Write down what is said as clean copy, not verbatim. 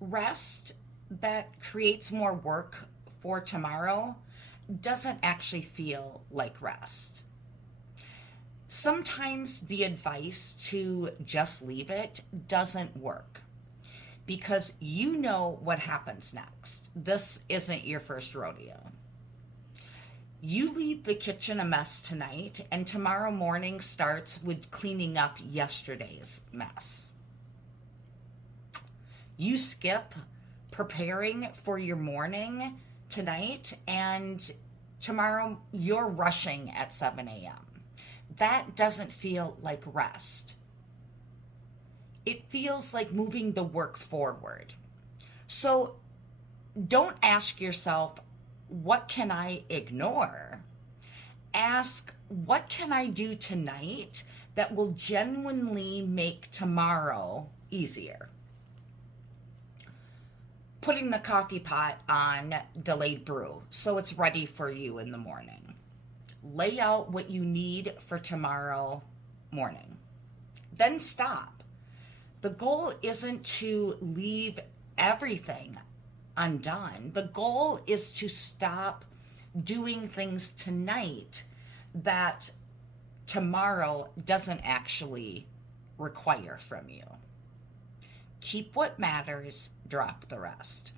Rest that creates more work for tomorrow doesn't actually feel like rest. Sometimes the advice to just leave it doesn't work because you know what happens next. This isn't your first rodeo. You leave the kitchen a mess tonight, and tomorrow morning starts with cleaning up yesterday's mess. You skip preparing for your morning tonight, and tomorrow you're rushing at 7 a.m. That doesn't feel like rest. It feels like moving the work forward. So don't ask yourself, what can I ignore? Ask, what can I do tonight that will genuinely make tomorrow easier? Putting the coffee pot on delayed brew so it's ready for you in the morning. Lay out what you need for tomorrow morning. Then stop. The goal isn't to leave everything undone. The goal is to stop doing things tonight that tomorrow doesn't actually require from you. Keep what matters, drop the rest.